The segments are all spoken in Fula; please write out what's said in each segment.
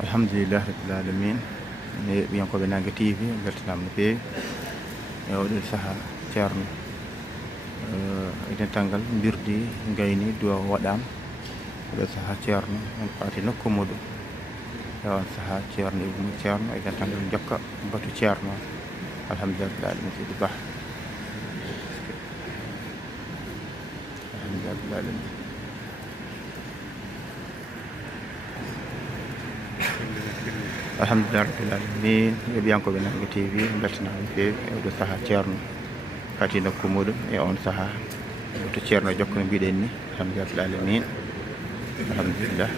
alhamdulillah rabbil alamin biyankoɓe Nagge TV beltanama no feewi e oɗon saaha ceerno e dental ngal birdi gayni duwa waɗama oɗo saaha ceerno on paati nokku muɗum e on saaha ceerno ibnu ceerno e dental ngal jokka batu ceerno alhamdulillah rabbil alamin seydi Ba alhamdulillah rabbil alamin alhamdulillah rabbil alamin yoɓiyankoɓe Nagge TV beltanama no feewi e oɗo saaha ceerno fati nokku muɗum e on saaha to ceerno jokka no mbiɗen ni alhamdulillah rabbil alamin alhamdulillah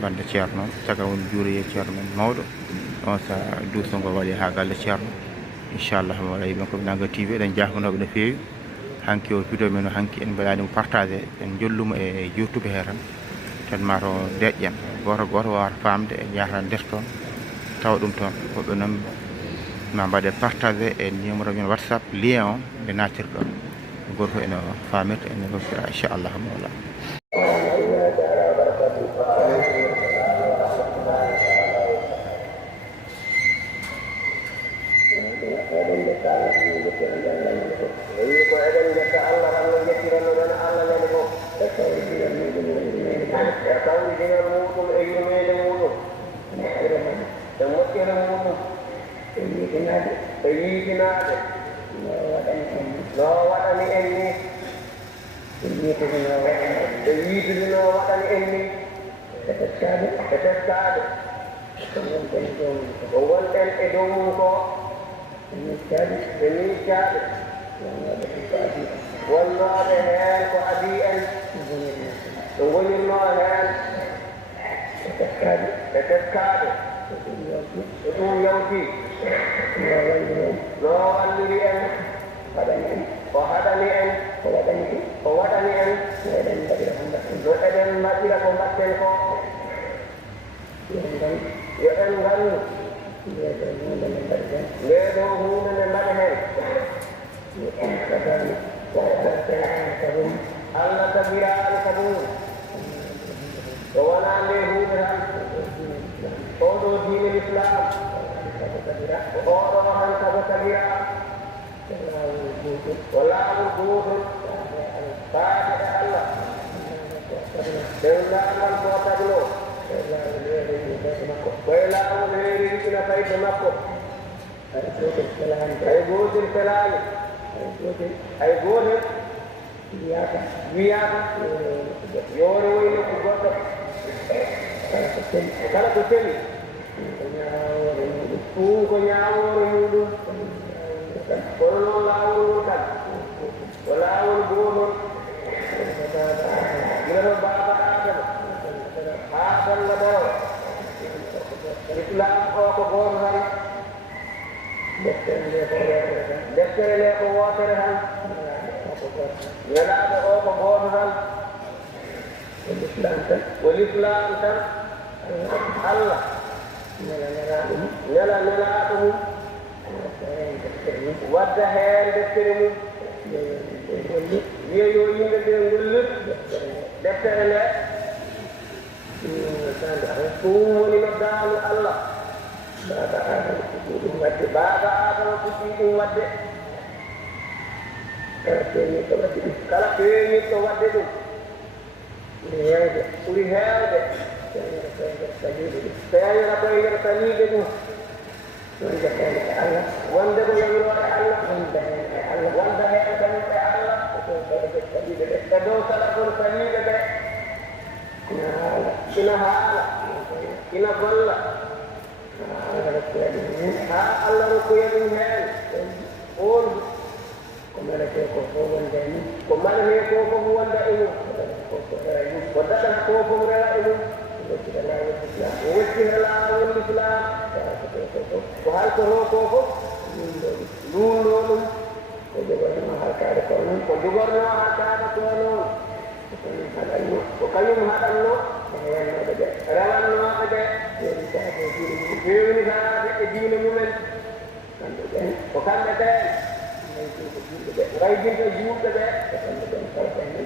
bande ceerno caga woni juuroye ceerno men mawɗo on saaha duuso ngo waɗi ha galle ceerno inchallah mo waɗa yoɓiyankoɓe Nagge TV eɗen jafnoɓe no feewi hanki o vidéo men o hanki en mbaɗanimo partagé en jollumo e YouTube he tan mato deƴƴen goto goto wawata famde e jahata nder toon tawa ɗum toon woɓɓe noon ma mbaɗe partagé e numéro men WhatsApp lien o ɓe natirɗon goto ene famirta ene rossira inchallah mawla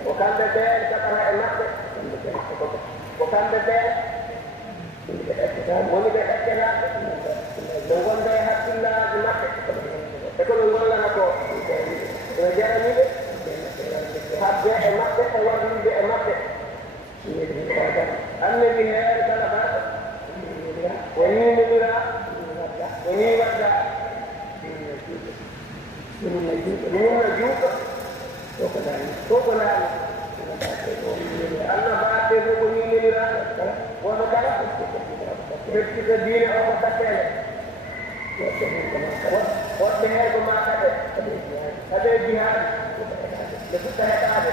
ko kamɓe ɓe sakara e maɓɓe ko kamɓe ɓe woni ɓe ɗaccanaɓe ɓe gonda e hakkillaji maɓɓe e koɓe gollana ko ene jaraniɓe habde e maɓɓe e wallide e maɓɓe annabi heen kala baɗo woni nemira woni wadda minna juuɗo koko laani allah baate fof ko ni nemira wono kala fettita diine o ko tattele woɓɓe heen ko mataɓe haɓe jihaadi ɓe fuɗɗa heɗaade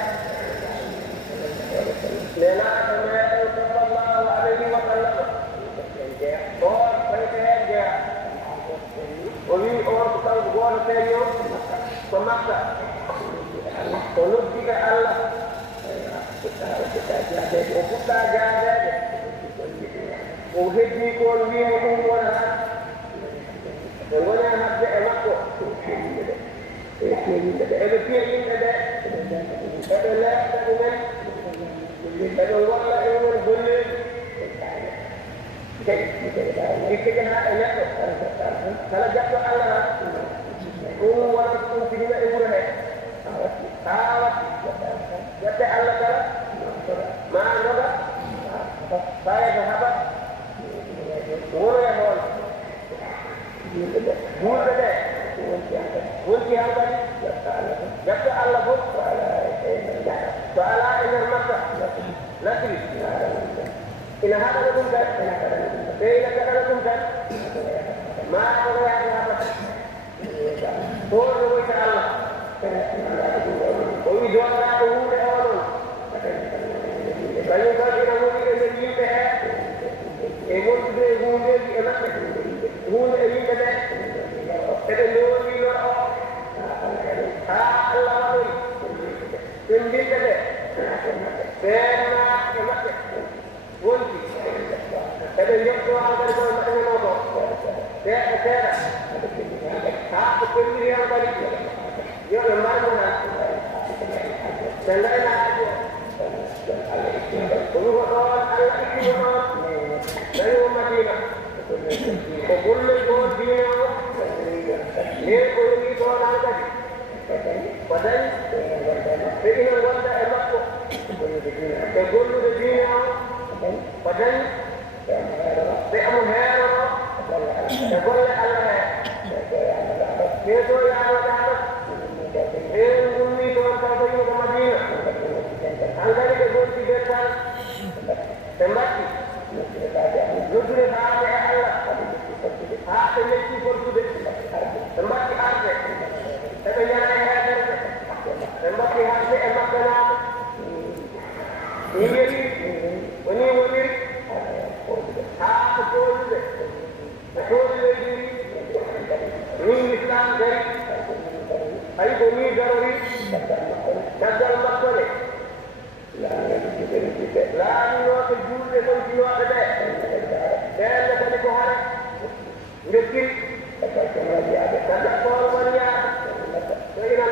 nenaaɗo meɗen sallallahu alayhi wa sallam on fayta heen jeya o wi on ko kanko gooto feeño ko makka o noddiɓe allah o fuɗɗa jaadeede o heddi kon wiimo ɗum wonata ɓe gone habde e makko eɓe piya yimɓe ɓe eɓe leɗɗa ɗumen eɓe golla e won golleeji ikkeke ha e neɗɗo kala jaɓɗo allah ɗum wona ɗum fidina e wuro he ha watti jaɓɓe allah kala ma noga fayata haɓa wuro e hoon julɓe ɓe wonti hankadi jaɓɓe allah fof so ala e nder makka nasri ina haɗana ɗum tan ɓe ina gaɗana ɗum tan ma oɗo yaade haɓata toon woyta allah o wi jooɗaɗo hunde o noon kañum kam ina woni e nder yimɓe he e wontude e hundeji e maɓɓe hunde e yimɓe ɓe eɓe loolino o ha allah waɗoyi sembinɓe ɓe ɓeennaɓe maɓɓe wonti eɓe jotto hankadi koɓe mbaɗanano ko seeɗa seeɗa ha ko pelliri hankadi yoɓe mbarmo tan ɓe dayna haaji o wi ko ɗon allah ittimo ɗon dañimo madina ko gollol ɗon diine o nden ko rewi ɗon hankadi ko dañi ɓe ina gonda e makko ɓe gollude diine o ko dañi ɓe amo heerono ɓe golle allah he ɓe to yaawataɗo ɓen gummi toon taw ko yimo ko madina hankadi ɓe gonti ɓe tan ɓe mbatti noddude faade e allah haa ɓe metti fortude ɓe mbatti arde eɓe ñana e heederde ɓe mbatti harde e maɓɓe naaɓe ni yeri woni woniri haa ko tooñude ɓe tooni leydiri ni l'islam dari ay ko ni darori caggal makkone laaninoɓe julɓe kontinoɓe ɓe ɓeenne kadi ko hare ndekkiri caggal toon won yaata so ina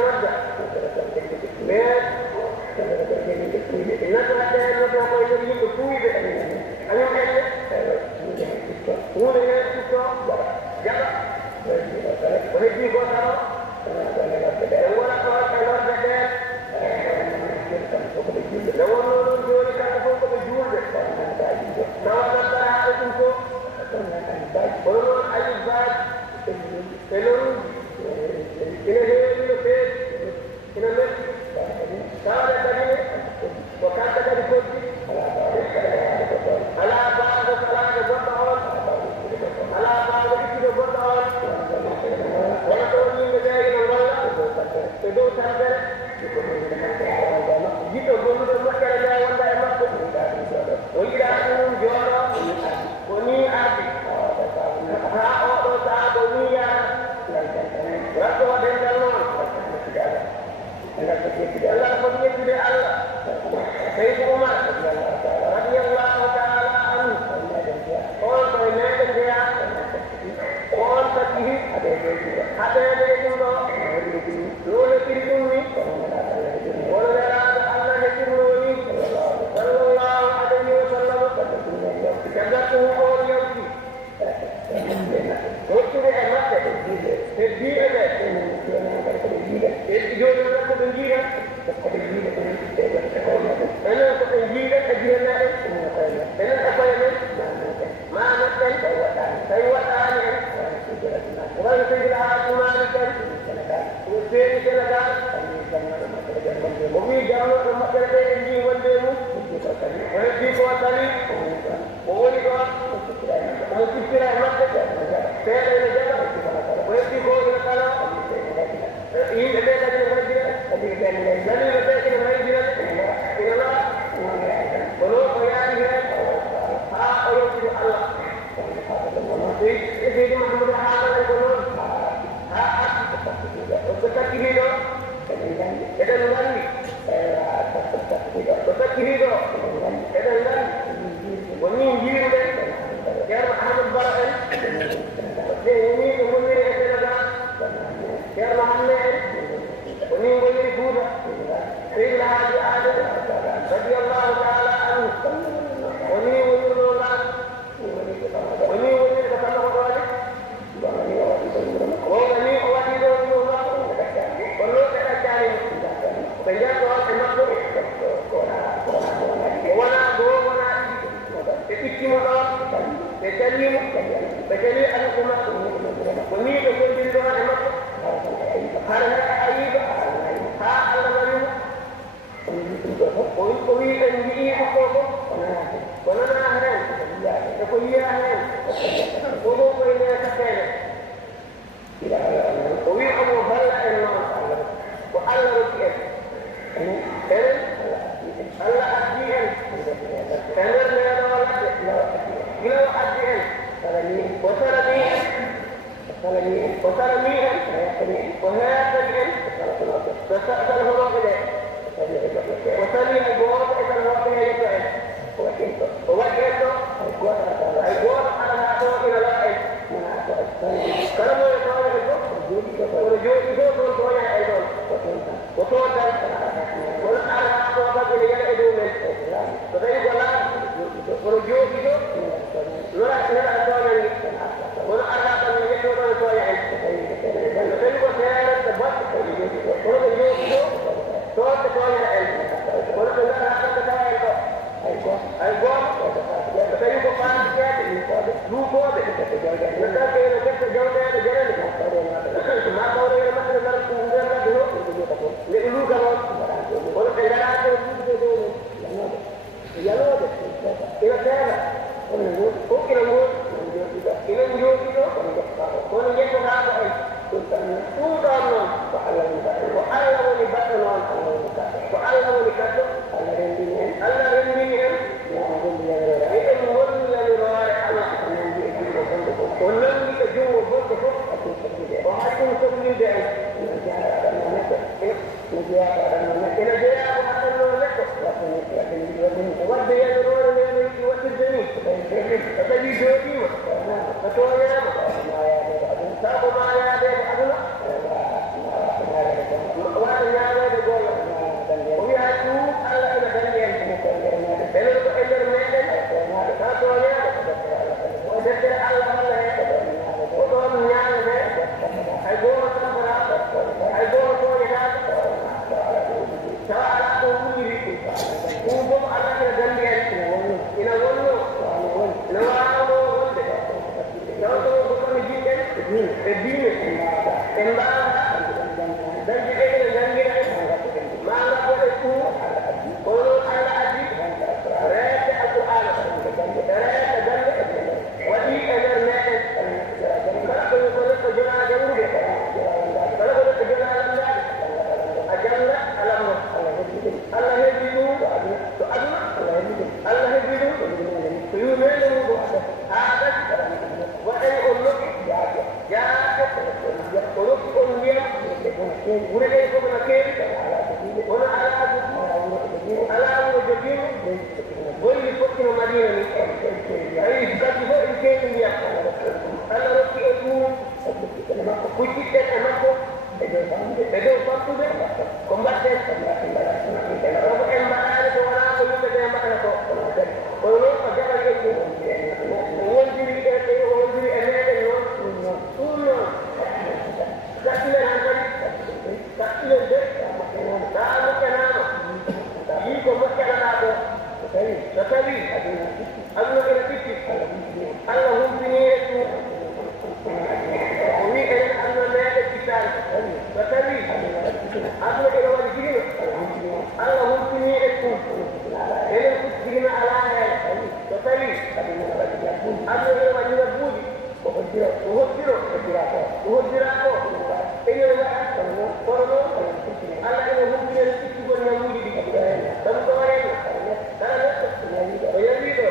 وولد ومسكر مكة سيد الجبل ويبتكو إلى القلم يجب أن يكون مرجلا إلى الله ولو قيامها ها ويبتك الله سيد محمد حالا يقولون ها وتكيه له إذا نغني وتكيه له إذا نغني ومين جيل يا محمد برأي ومين ومين يتنقى يا محمد ومين ومين فوضى سيدنا هادي آدم رضي الله تعالى عنه ومين ومين الله ومين ومين تسمى ذلك ومين أولي ذلك الله والله تأتي فجاءت وقت المقبول ولا دو ولا إتكيمة بتلي أنكما ومين يقول بالدعاء المقبول هذا أيب ها على مريم ويقوي أن يجي حقوقه ولنا أهلان يقول يا أهلان قلوب إلى كفاية ويقوم بلع النار وألا ركيئة ألا أديئا أمر من الولد إلى أديئا وسلميئا وهاتفئا فسأله راقدا وسلم الجواب إذا الراقدا يفعل ووجهته الجواب على هذا إلى الأحد كلمة يقال ورجوع يسوط والطوية أيضا وطوطا ونسأل هذا وقت إلى يلعبوا منه فذلك الله ورجوع يسوط نرى الطوية ونسأل هذا من يسوط والطوية فذلك وسيارة تبط ورجوع يسوط صوت الطوية أيضا ونسأل هذا الطوية الجواب فذلك قال الكاتب ذو قوة نسأل إلى كيف الجودة لجلالك ما قول إلى مثل ذلك من ذلك لألوك الوقت ولكن لا أعطي يلود إلى كامل إلى الوقت إلى الوقت ونجد هذا توقعنا وعلموا لبطنا وعلموا لكتب الله ينبيهم إذن ولا لرائحنا ولم يجوا بطفق وحكم تبلي بعيد إلى جاء وحتى ود يدرون من والجميع فتجي جوتي فتويا ساق ما يا أبونا وهذا يا بقول ويا شوف الله إلى دنيا إلى الميدان فتويا وذكر الله وقال يا أيقون سبرا أيقون تويا تعالى تومي وقوم على دنيا إلى ولو لو أنا لو بكون جيدا الدين إن بعد ذلك إلى دنيا ما نقول قولوا على أدي راجع القرآن راجع دنيا ودي أجر ناس كل كل جنا جنوب كل جنا الله أجرنا الله الله يجيبه الله يجيبه يميله هذا وأي أمك يا أمك أمية ولديكم نكيل ولا على وجدين واللي فكر مدينة أي كتبه الكيل يا الله ركي أبوه كتبت أمامه إذا وصلت به كمبتت ربك المعارف ولا كل ما معناه ولو فجر يجي وانزل إلى وانزل أمام النور ثم تأكل العنزل تأكل البيت لا مكنامة يجيكم مكنامة فتبي أبنى إلى تيتي اللهم بنيته ومين أن المال الكتاب فتبي أبنى إلى والدين اللهم بنيته إلى الكتاب على هذا aduna ina waɗi nabbuji o hoddiro ko eñol waɗa kono noon Allah ina hubbinen ittugol ñamuji ɗi sabu ko waɗeno kala neɗɗo o yawiɗo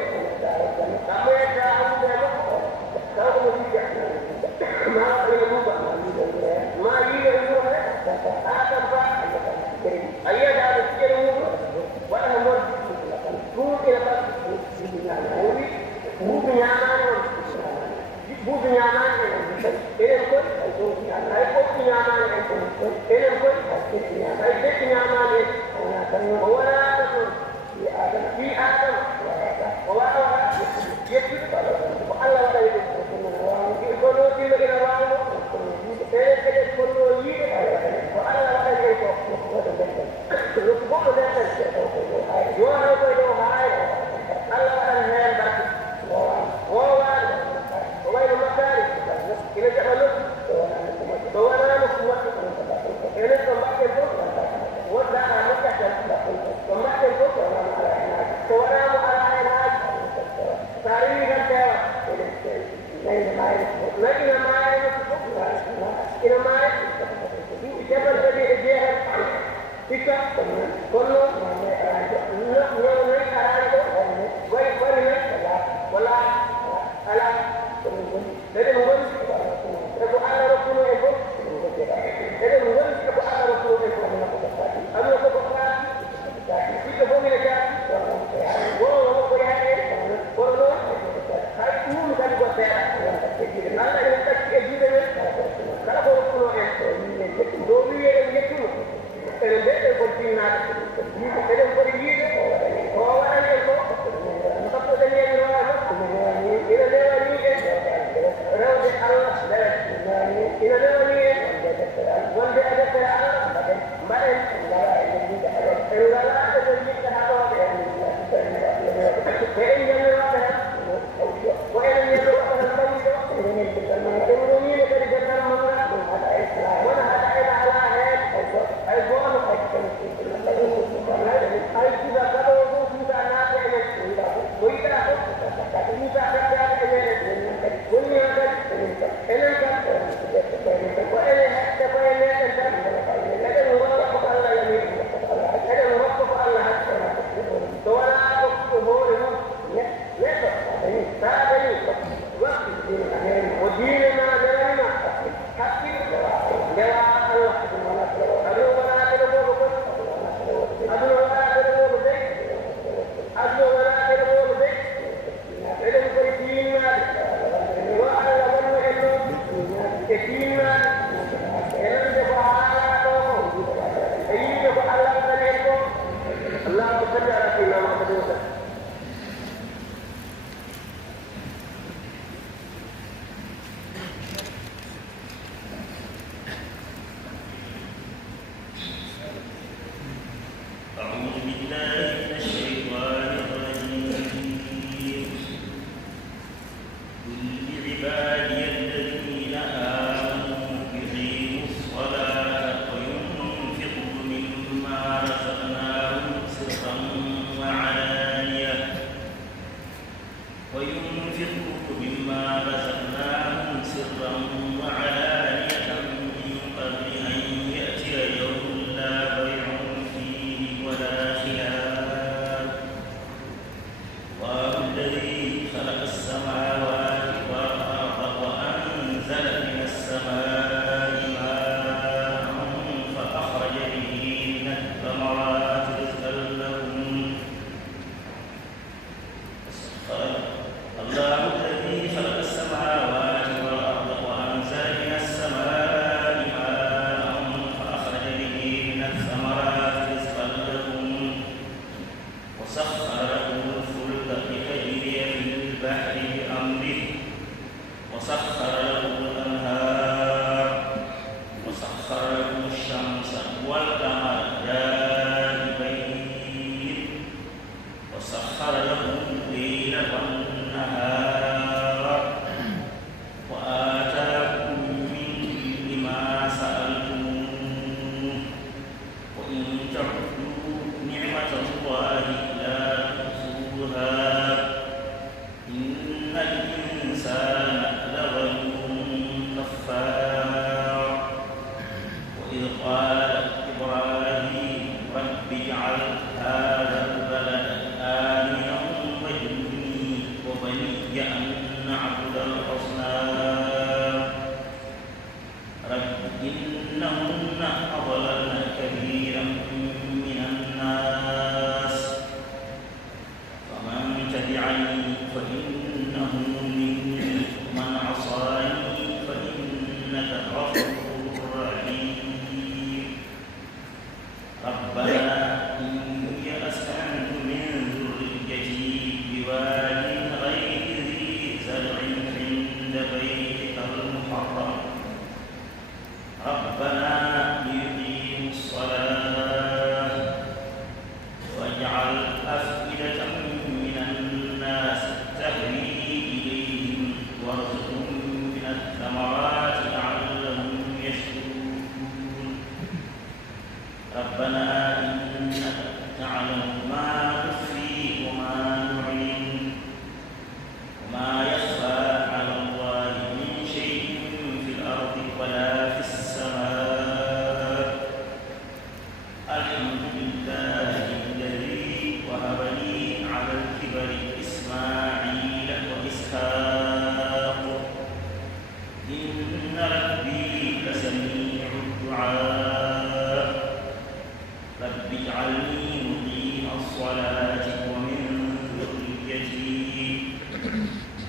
ammoyetta amude makko taw komo jijja ma ina muba ma yiiɗo e wuro he ha kam fa a yiyata aɗa sijere muɗum waɗa ko moddi ɗum ina fa woni buubi ñamani on buubi ñamani enen koy hay ɓoppi ñamani enen koy hay bekki ñamani o wonata toon fi adama o wawata yettude ko Allah waɗay ɗum ko notino ina wawno enen kadi fonno yiide ko Allah waɗay ko nokku goɗɗo nden yono koye dow haayre Allah waɗan heen barke woowaani o wayno makkaari ina jaɓa nokku so wonaa nokku moƴƴo enen ko mbaɗɗen fof wonɗaɗa moƴƴatan ko mbaɗɗen fof so waɗaamo alaa heen haaji so a rimii tan teewat nayi ina maaya nokku fof ina maaya duuɓi capanɗe ɗi e jeetan hikka kono ñaw nayi araani ɗo wari nayi wala ala eɗen goni eko Allah rokkuno en fof eɗen goni eko Allah rokkuno en fof aduna koko faati ɓiɗɗo fof ina jaati wono makko yaade kono noon hay ɗum kadi ko seeɗa Allah ene ɗacci e juuɗe men kala ko rokkuno en dow wiye en jettuno enen mbeɗen kon tinnaade eɗen poti yiide o waɗani en ko sappoɗen yeñirooa makko ina newani en rewde Allah ina newani en wonde e deftere Allah mbaɗen en ngalaa e ɗon yiɗɗa haɗooɓe e en jannirooɓe tan ko enen yettoɓe tan tawi ɗo en woniino kadi dental manga wona haɗa ena alaa heen hay gooto hay suusa gaɗoo fof suusa naate enen mo yiɗaa fof suusa feddaade e meɗen woni hen kadi enen kam ko enen heɓde koye meɗen tan eɗen ngoola ko Allah yamiri eɗen rokka ko Allah hacci so wonaa hokkuɗo hoore mum neɗɗo sa dañi wakti o diine ma jaranima haqqiɗo ndewa Allah aduna wonaa ɗeɗo gooto koy aduna wonaa ɗeɗo gooto dey aduna wonaa ɗeɗo gooto dey eɗen koye tiinnaade yo Allah wonno en ɗo e tiinnaade e nande ko haalaa ɗo ko e yiide ko Allah waɗani en ko Allahumma salli ala sayyidina Muhammadin wa sallam الله الذي خلق السماوات والأرض وأنزل من أن نعبد الأصنام رب إنهن أضللن كثيرا من الناس فمن تبعني فإنه مني ومن عصاني فإنك غفور رحيم ربنا إني أسكنت من ذريتي بواد غير ذي زرع عند بيتك المحرم ربنا ليقيموا الصلاة واجعل أفئدة من الناس تهوي إليهم وارزقهم من الثمرات لعلهم يشكرون ربنا إنك تعلم ما نخفي وما نعلن وما يخفى على الله من شيء في الأرض ولا في السماء الحمد لله الذي وهب لي على الكبر إسماعيل وإسحاق إن ربي لسميع الدعاء رب اجعلني مقيم الصلاة ومن ذريتي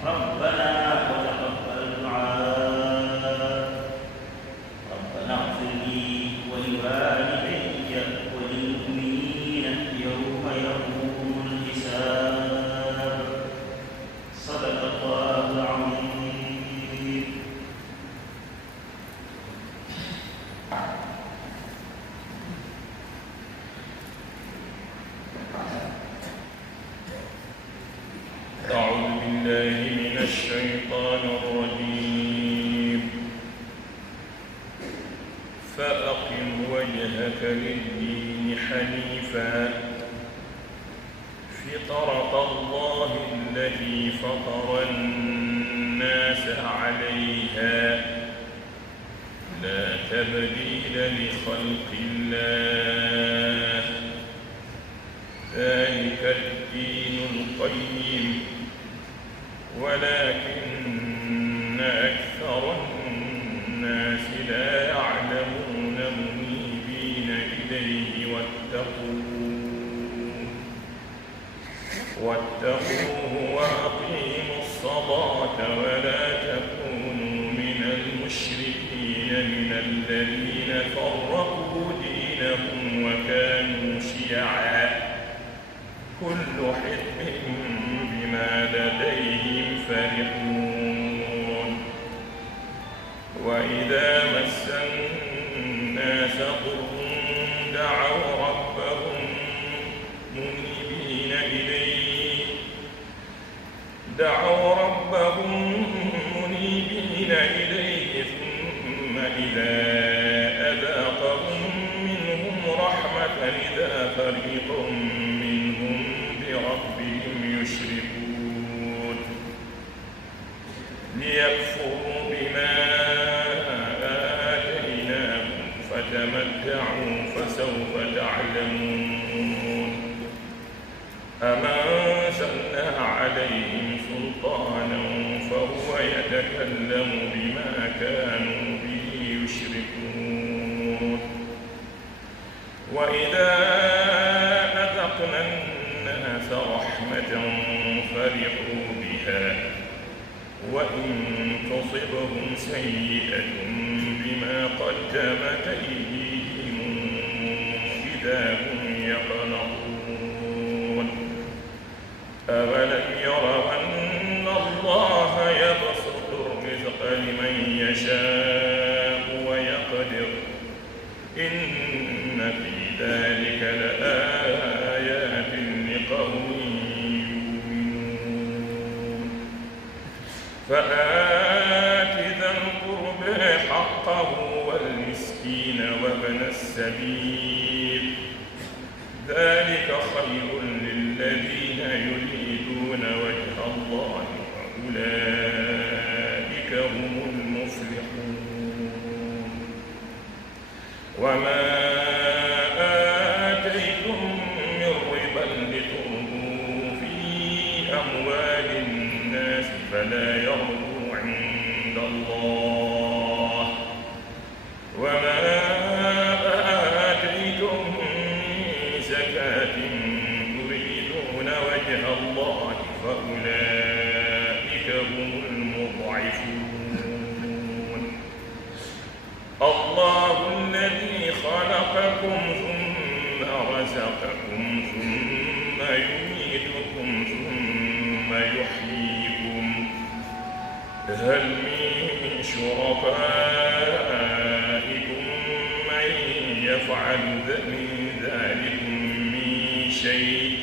ربنا وتقبل دعاء ربنا اغفر لي ولوالدي وللمؤمنين يوم يقوم الحساب صدق الله العظيم. أعوذ بالله من الشيطان الرجيم فأقم وجهك للدين حنيفا فطرة الله التي فطر الناس عليها لا تبديل لخلق الله ذلك الدين القيم ولكن أكثر الناس لا يعلمون منيبين إليه واتقوه وأقيموا الصلاة ولا تكونوا من المشركين من الذين فرقوا دينهم وكانوا شيعا كل حزب بما لديهم فرحون وإذا مس الناس ضر دعوا ربهم منيبين إليه ثم إذا أذاقهم منهم رحمة إذا فريق منهم بربهم يشركون ليكفروا بما آتيناهم فتمتعوا فسوف تعلمون أم أنزلنا عليهم سلطانا فهو يتكلم بما كانوا به يشركون وإذا أذقنا الناس رحمة فرحوا بها وإن تصبهم سيئة بما قدمت أيديهم إذا هم يقنطون أولم يروا أن الله يبسط الرزق لمن يشاء ويقدر إن في ذلك لآيات لقوم يؤمنون فآت ذا القرب حقه والمسكين وابن السبيل ذلك خير للذين يريدون وجه الله وأولئك هم المفلحون وما آتيتم من ربا لتربوا في أموال الناس هم المضعفون. الله الذي خلقكم ثم رزقكم ثم يميتكم ثم يحييكم هل من شركائكم من يفعل من ذلكم من شيء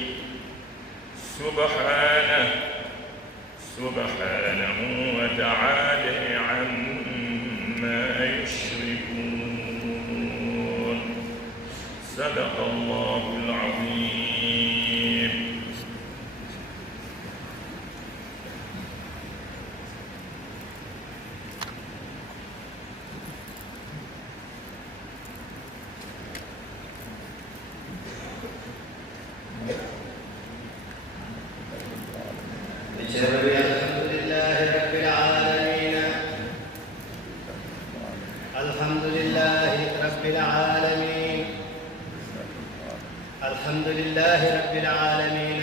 سبحانه وتعالى عما يشركون. صدق الله العظيم. الحمد لله رب العالمين. الحمد لله رب العالمين.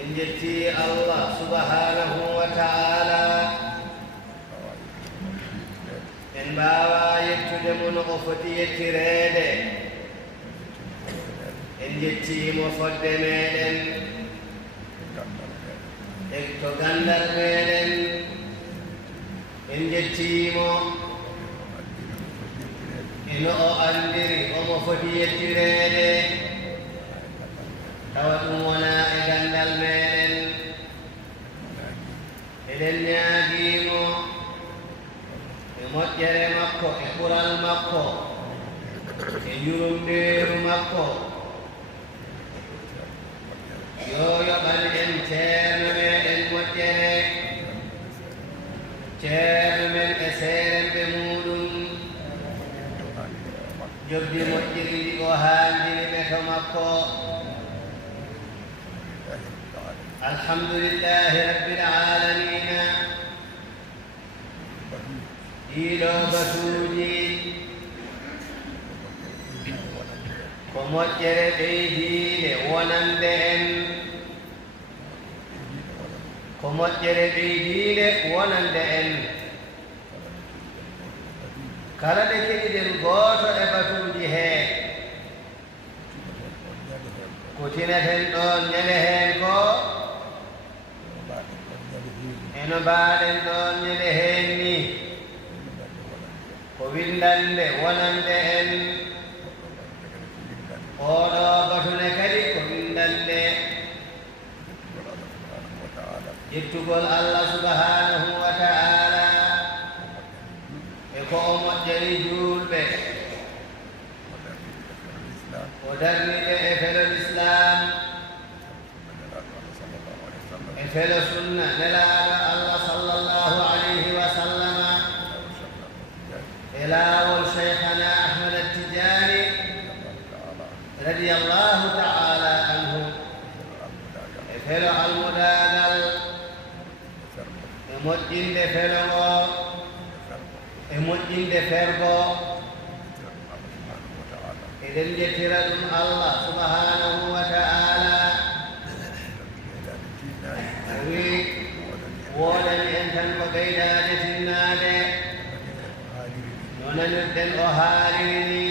إن جتي الله سبحانه وتعالى إن بابا يتدمون غفتي يتريد إن جتي مفدمين إكتغندر ميدن إن جتيمو إنو أندري ومفدي يتريد توتمونا إغندر ميدن إذن ياجيمو إموتير مكو إقرال مكو إجرم دير مكو yo ban en ceerno meɗen moƴƴere ceerno men e seeremɓe muɗum jobdi moƴƴiri ndi o haandini ɓe to makko. alhamdulillahi rabbil alamina. ɗiɗo batuuji ko moƴƴere ɓeydiinde wonande en ko moƴƴere ɓeydiinde wonande en kala ɗe keɗiɗen gooto e batuuji hee ko tinaten ɗon ñande heen ko eno mbaaɗen ɗon ñande heen ni ko windande wonande en oɗo batune kadi ko windande yettugol Allah subhanahu wa ta'ala e ko o moƴƴeri julɓe o darniɓe e felol islam e felo sunna nelaɗo Allah sallallahu alayhi wa sallama e laawol cheikhana Ahmad At-Tijani radiyallahu ta'ala anhu e felo almudagal e moƴƴinde felo ngo e moƴƴinde fergo eɗen jettira ɗum Allah subhanahu wa ta'ala wi woɗani en tan ko ɓeydade tinnade no nanirɗen o haaliri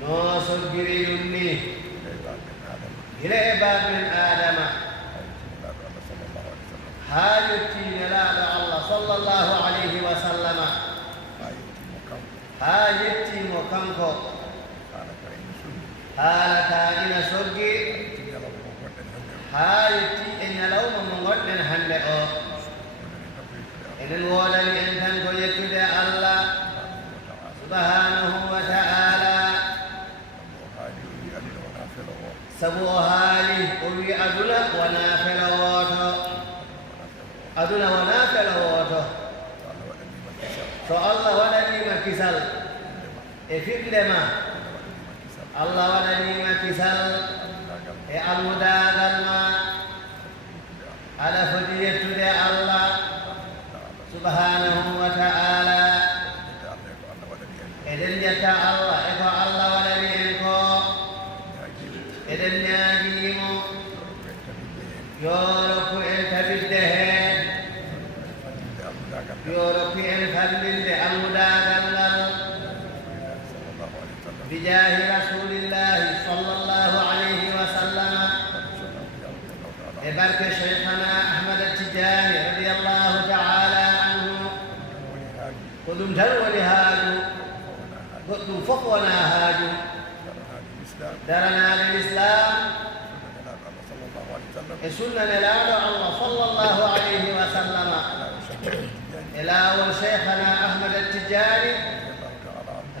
no soggiri ɗum ni gila e baɓen adama ha yetti nelaɗo Allah sallallahu alayhi wa sallama ha yettimo kanko haalata ina soggi ha yetti e ñalawma mo gonɗen hande o enen woɗani en tan ko yettude Allah subhanahu wa ta'ala sabu o haali o wi aduna wona felo woto aduna wona felo woto so Allah waɗanima kisal e fiɗɗema Allah waɗanima kisal e almudagal ma aɗa foti yettude Allah subhanahu wa ta'ala eɗen jetta Allah e ko Allah waɗani en ko eɗen ñaagimo يورب التبدهن يورب الفلل المداغل بجاه رسول الله صلى الله عليه وسلم ببرك شيخنا أحمد التجاني رضي الله تعالى عنه قدم تلو لهاجو قدم فقونا هاجو درنا للإسلام سنة نلعب الله صلى الله عليه وسلم إلى شيخنا أحمد التجاني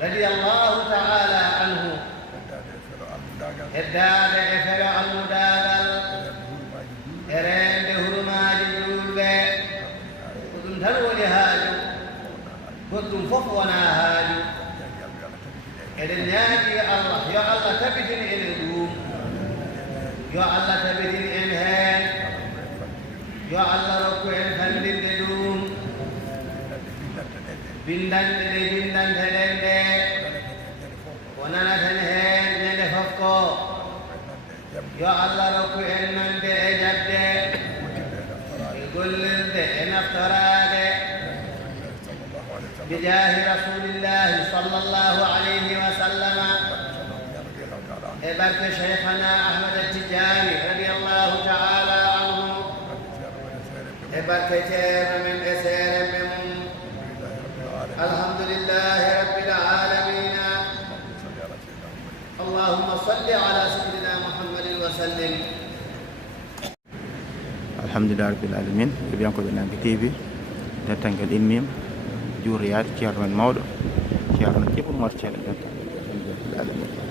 رضي الله تعالى عنه إداد إفرع المداغل إرين بهرما جدوبة قدم تلو لهاجو قدم فقونا هاجو إذن ياجي الله يا الله تبدن إلى الدوم يا الله تبدن إنهان يا الله ركوع فندن الدوم بندن تلين ونانا تنهان نلفقو يا الله ركوع من بأجب يقول لنده نفتراد بجاه رسول الله صلى الله عليه وسلم إبرك شيخنا أحمد التجاني رضي الله تعالى عنه إبرك شير من أسير من الحمد لله رب العالمين اللهم صل على سيدنا محمد وسلم الحمد لله رب العالمين بيانكو بنانك تي في دتانغال إميم جوريات كيرمان مودو كيرمان كيف مرتشل العالمين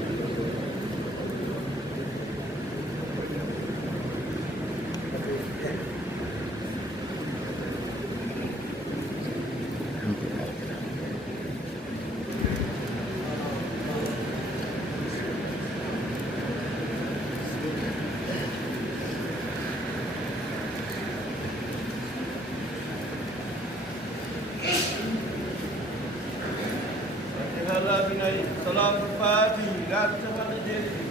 صلاة الفاتحة لا تتفرج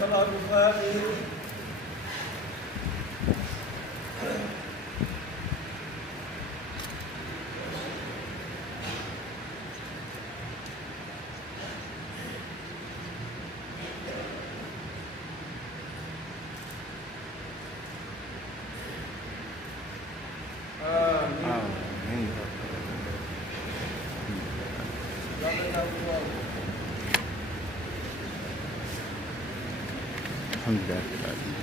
صلاة الفاتحة alhamdulillah rabbil alamin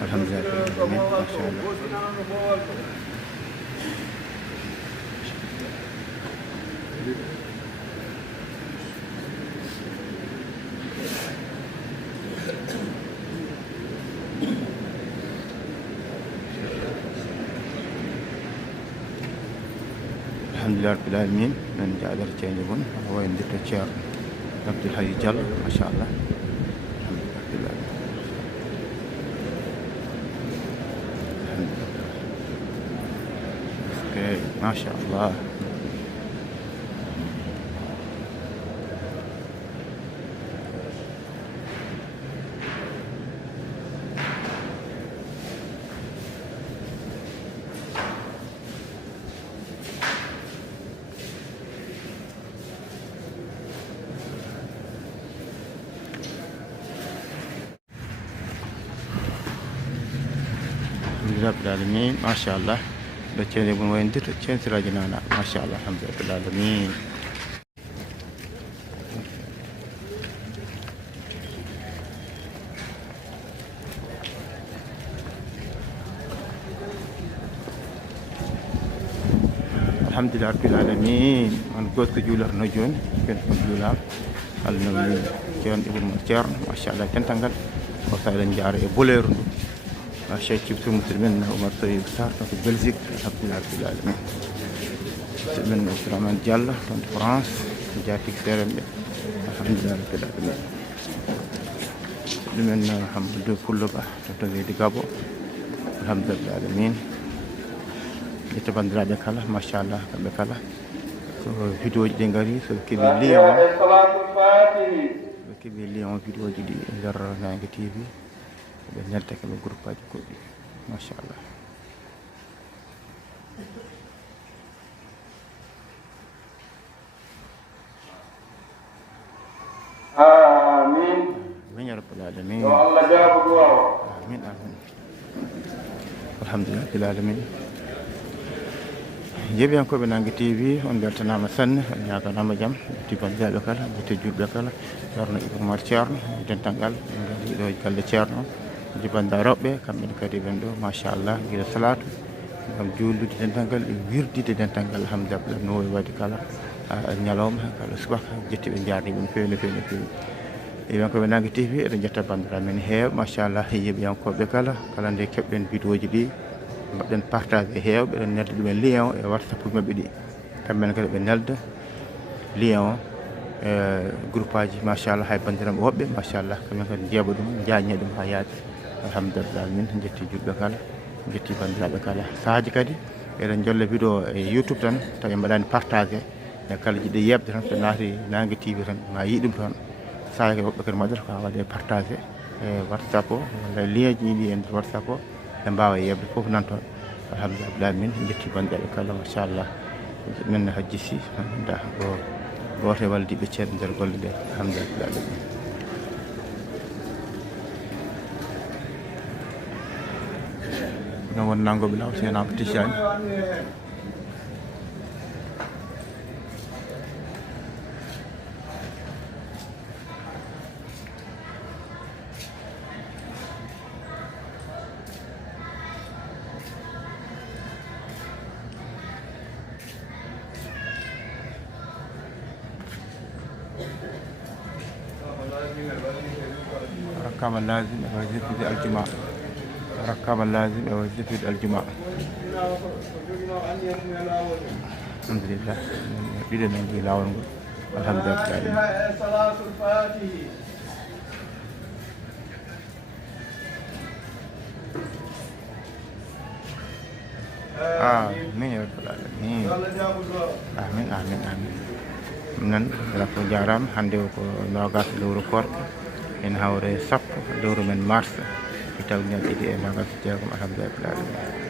alhamdulillah rabbil alamin mashallah alhamdulillah rabbil alamin men jaadar ceeñe gon way ndetto ceerno Abdoul Hayy Diallo machallah alhamdulillah rabbil alamin okay mashallah rabbil alamin mashallah da ceene gon way ndetto ceensiraji nana machallah alhamdulillah rabbil alamin alhamdulillah rabbil alamin man goto juularno joni ken ko juulam Allah nawi ceerno Ibrahima Ceerno machallah tentangal o salen jaara e boleru ndu Cheikh Cibtou musidɗo Oumar Touré Sarr to Belgique alhamdulillah rabbil alamin musidɗo men Abdourahmane Diallo to France jatik serenɓe alhamdulillah rabbil alamin musidɗo men Hamdou Pullo Ba to leydi Gabo alhamdulillah rabbil alamin ƴetta bandiraɓe kala machallah kamɓe kala so vidéo ji ɗi gari so keeɓi lion vidéo ji ɗi e nder Nangue TV ɓe neltake ɓe groupe aji goɗɗi machallah amin amin ya rabbal alamin yo Allah jaabu du'a o amin amin alhamdulillah rabbil alamin jeeɓiyankoɓe Nangue TV on beltanama sanne on ñaganama jaam ƴetti bandiraɓe kala ƴetti julɓe kala ceerno Ibrahima Ceerno dentangal gari ɗo galle ceerno jibanda rewɓe kamɓene kadi ɓen ɗo machallah guila salatu gam jullude dental e wirdide dental ngal alhamdulillah no wayi wadde kala ñalawma kala subaka jetti ɓe jarni ɗum fewi no fewi no fewi yeɓiyankoɓe Nangue TV eɗen jetta bandiraɓe men heew machallah yeɓiyankoɓe kala nde keɓɗen vidéo ji ɗi mbaɗɗen partage heewɓe eɗen nelda ɗumen lien o e WhatsApp uji mabɓe ɗi kamɓene kadi ɓe nelda lien o groupe aji machallah hay bandiraɓe woɓɓe machallah kamɓe kadi jeeɓa ɗum jañe ɗum ha yaade alhamdulillah min jetti julɓe kala jetti bandiraɓe kala saahaji kadi eɗen jolla vidéo e YouTube tan tawi mbaɗani partagé e kala jiɗɗo yebde tan so naati Nangue TV tan ma yi ɗum toon saahaji kadi woɓɓe kadi moƴƴata ko waɗe partagé e WhatsApp o walla lien ji ɗi e nder WhatsApp o ɓe mbawa yebde foof nan toon alhamdulillah min jetti bandiraɓe kala machallah men Hadji Sy da ko goto e waldiɓe ceerno nder golle ɗe alhamdulillah no won nangoɓe law senama Tijani ركب اللازم وظيفة الجماع ركب اللازم وظيفة الجماع الحمد لله بدنا نجي لاون الحمد لله صلاة الفاتح آمين يا رب العالمين آمين آمين آمين من رفع جارام hande ko nogas lewru korka en hawre sappo lewru men mars e tawñal ɗiɗi e nogas jeegom alhamdulillah